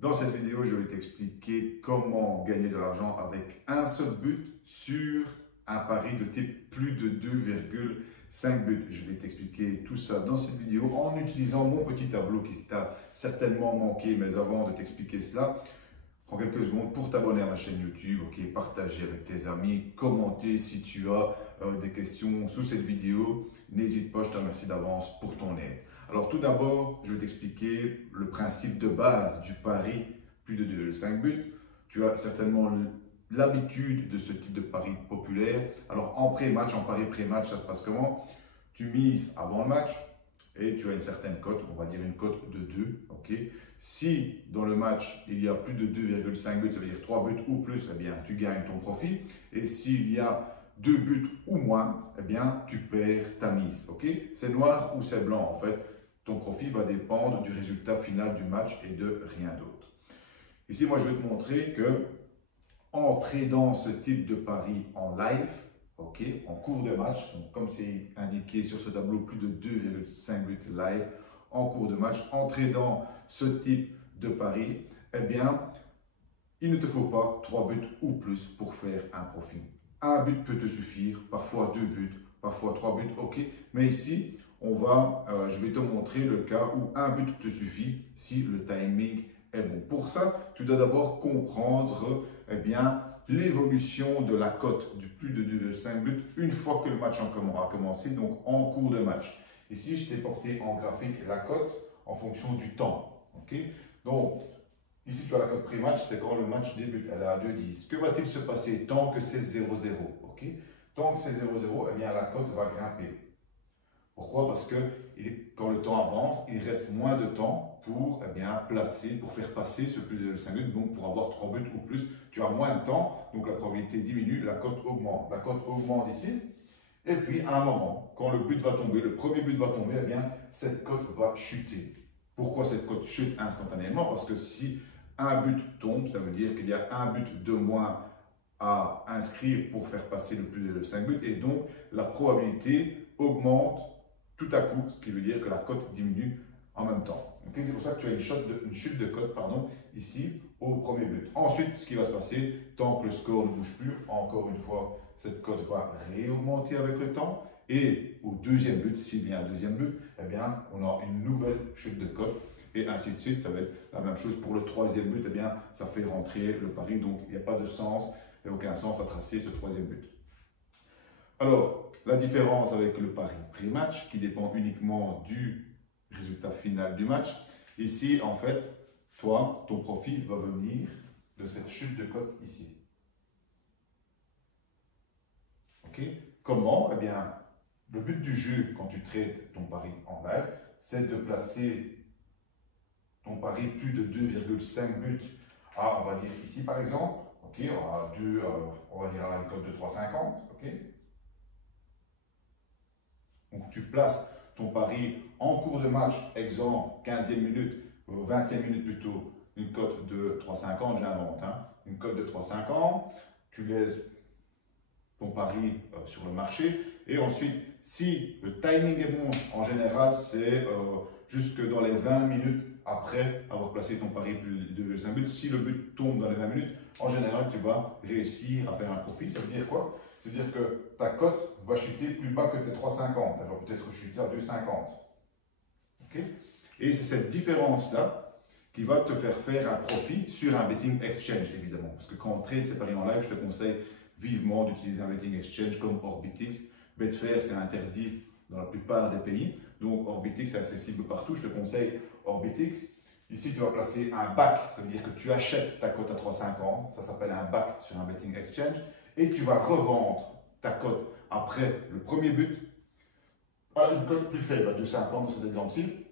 Dans cette vidéo, je vais t'expliquer comment gagner de l'argent avec un seul but sur un pari de type plus de 2,5 buts. Je vais t'expliquer tout ça dans cette vidéo en utilisant mon petit tableau qui t'a certainement manqué. Mais avant de t'expliquer cela, prends quelques secondes pour t'abonner à ma chaîne YouTube, partager avec tes amis, commenter si tu as des questions sous cette vidéo. N'hésite pas, je te remercie d'avance pour ton aide. Alors tout d'abord, je vais t'expliquer le principe de base du pari plus de 2,5 buts. Tu as certainement l'habitude de ce type de pari populaire. Alors en pré-match, en pari pré-match, ça se passe comment? Tu mises avant le match et tu as une certaine cote, on va dire une cote de 2. Si dans le match, il y a plus de 2,5 buts, ça veut dire 3 buts ou plus, eh bien, tu gagnes ton profit. Et s'il y a 2 buts ou moins, eh bien, tu perds ta mise. C'est noir ou c'est blanc, en fait. Ton profit va dépendre du résultat final du match et de rien d'autre. Ici, moi, je vais te montrer que en tradant ce type de pari en live, en cours de match, donc comme c'est indiqué sur ce tableau, plus de 2,5 buts live en cours de match, en tradant ce type de pari, eh bien, il ne te faut pas 3 buts ou plus pour faire un profit. Un but peut te suffire, parfois 2 buts, parfois 3 buts, mais ici, je vais te montrer le cas où un but te suffit si le timing est bon. Pour ça, tu dois d'abord comprendre l'évolution de la cote du plus de 2,5 buts une fois que le match a commencé, donc en cours de match. Ici, je t'ai porté en graphique la cote en fonction du temps. Donc, ici, tu as la cote pré-match, c'est quand le match débute, elle est à 2,10. Que va-t-il se passer tant que c'est 0,0? Tant que c'est 0,0, eh bien, la cote va grimper. Pourquoi? Parce que quand le temps avance, il reste moins de temps pour pour faire passer ce plus de 5 buts. Donc, pour avoir 3 buts ou plus, tu as moins de temps, donc la probabilité diminue, la cote augmente. La cote augmente ici. Et puis, à un moment, quand le but va tomber, le premier but va tomber, eh bien, cette cote va chuter. Pourquoi cette cote chute instantanément? Parce que si un but tombe, ça veut dire qu'il y a un but de moins à inscrire pour faire passer le plus de 5 buts. Et donc, la probabilité augmente tout à coup, ce qui veut dire que la cote diminue en même temps. C'est pour ça que tu as une chute de cote ici au premier but. Ensuite, ce qui va se passer, tant que le score ne bouge plus, encore une fois, cette cote va réaugmenter avec le temps. Et au deuxième but, s'il y a un deuxième but, eh bien, on a une nouvelle chute de cote. Et ainsi de suite, ça va être la même chose pour le troisième but. Eh bien, ça fait rentrer le pari. Donc, il n'y a pas de sens et aucun sens à tracer ce troisième but. Alors, la différence avec le pari pré-match, qui dépend uniquement du résultat final du match, ici, en fait, toi, ton profit va venir de cette chute de cote ici. Comment? Eh bien, le but du jeu, quand tu traites ton pari en live, c'est de placer ton pari plus de 2,5 buts à, on va dire ici par exemple, on va dire à une cote de 3,50, Donc tu places ton pari en cours de match, exemple 15e minute, 20e minute plutôt, une cote de 3,50, j'invente, une cote de 3,50, tu laisses ton pari sur le marché et ensuite, si le timing est bon, en général, c'est jusque dans les 20 minutes après avoir placé ton pari plus de 2,5 buts. Si le but tombe dans les 20 minutes, en général, tu vas réussir à faire un profit. Ça veut dire quoi? Ça veut dire que ta cote va chuter plus bas que tes 3,50. Elle va peut-être chuter à 2,50. Et c'est cette différence-là qui va te faire un profit sur un betting exchange, évidemment. Parce que quand on trade ces paris en live, je te conseille vivement d'utiliser un betting exchange comme Orbitix. Betfair, c'est interdit dans la plupart des pays. Donc, Orbitix est accessible partout. Je te conseille Orbitix. Ici, tu vas placer un back. Ça veut dire que tu achètes ta cote à 3,50. Ça s'appelle un back sur un betting exchange. Et tu vas revendre ta cote après le premier but à une cote plus faible, à 2,50 dans cet exemple-ci.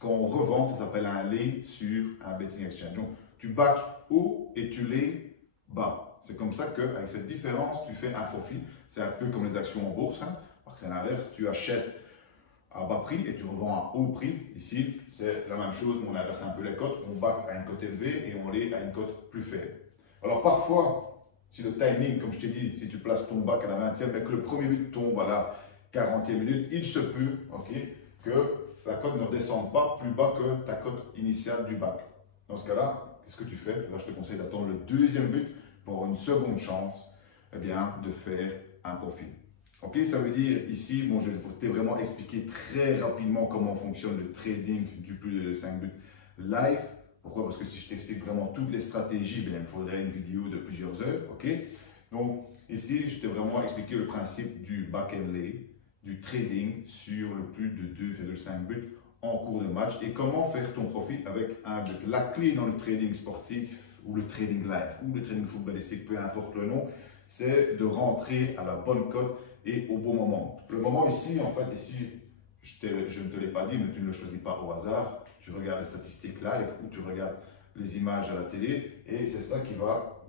Quand on revend, ça s'appelle un lay sur un betting exchange. Donc, tu back haut et tu lay bas. C'est comme ça qu'avec cette différence, tu fais un profit. C'est un peu comme les actions en bourse, parce que c'est l'inverse. Tu achètes à bas prix et tu revends à haut prix. Ici, c'est la même chose, mais on inverse un peu les cotes. On back à une cote élevée et on lay à une cote plus faible. Alors parfois, si le timing, comme je t'ai dit, si tu places ton back à la 20e et que le premier but tombe à la 40e minute, il se peut que la cote ne redescende pas plus bas que ta cote initiale du back. Dans ce cas-là, qu'est-ce que tu fais? Là, je te conseille d'attendre le deuxième but pour avoir une seconde chance eh bien, de faire un profit. Ok, ça veut dire ici, bon, je vais t'ai vraiment expliqué très rapidement comment fonctionne le trading du plus de 5 buts live. Pourquoi? Parce que si je t'explique vraiment toutes les stratégies, bien, il me faudrait une vidéo de plusieurs heures. Ok, donc ici, je t'ai vraiment expliqué le principe du back and lay, du trading sur le plus de 2,5 buts en cours de match et comment faire ton profit avec un but. La clé dans le trading sportif ou le trading live ou le trading footballistique, peu importe le nom, c'est de rentrer à la bonne cote et au bon moment. Le moment ici, en fait, ici, je ne te l'ai pas dit, mais tu ne le choisis pas au hasard. Tu regardes les statistiques live ou tu regardes les images à la télé et c'est ça qui va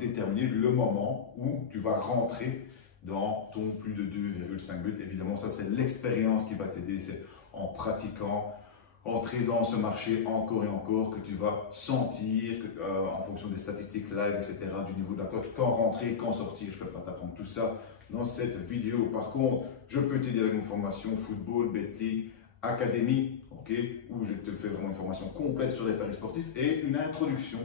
déterminer le moment où tu vas rentrer dans ton plus de 2,5 buts. Évidemment, ça c'est l'expérience qui va t'aider. C'est en pratiquant, entrer dans ce marché encore et encore que tu vas sentir en fonction des statistiques live, etc., du niveau de la cote, quand rentrer, quand sortir. Je ne peux pas t'apprendre tout ça dans cette vidéo. Par contre, je peux t'aider avec une formation football, betting, académie, okay, où je te fais vraiment une formation complète sur les paris sportifs et une introduction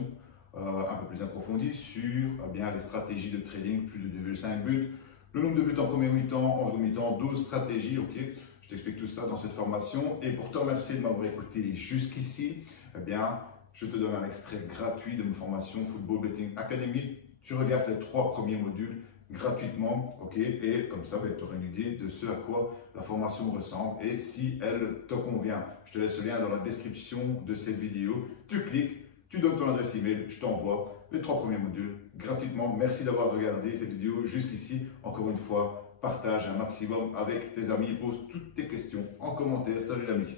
un peu plus approfondie sur bien, les stratégies de trading, plus de 2,5 buts, le nombre de buts en premier mi-temps, en second mi-temps, 12 stratégies, ok. Je t'explique tout ça dans cette formation. Et pour te remercier de m'avoir écouté jusqu'ici, eh bien, je te donne un extrait gratuit de ma formation Football Betting Academy. Tu regardes les 3 premiers modules gratuitement, ok, et comme ça, tu auras une idée de ce à quoi la formation ressemble et si elle te convient. Je te laisse le lien dans la description de cette vidéo. Tu cliques, tu donnes ton adresse email, je t'envoie les 3 premiers modules gratuitement. Merci d'avoir regardé cette vidéo jusqu'ici. Encore une fois, partage un maximum avec tes amis, pose toutes tes questions en commentaire. Salut l'ami.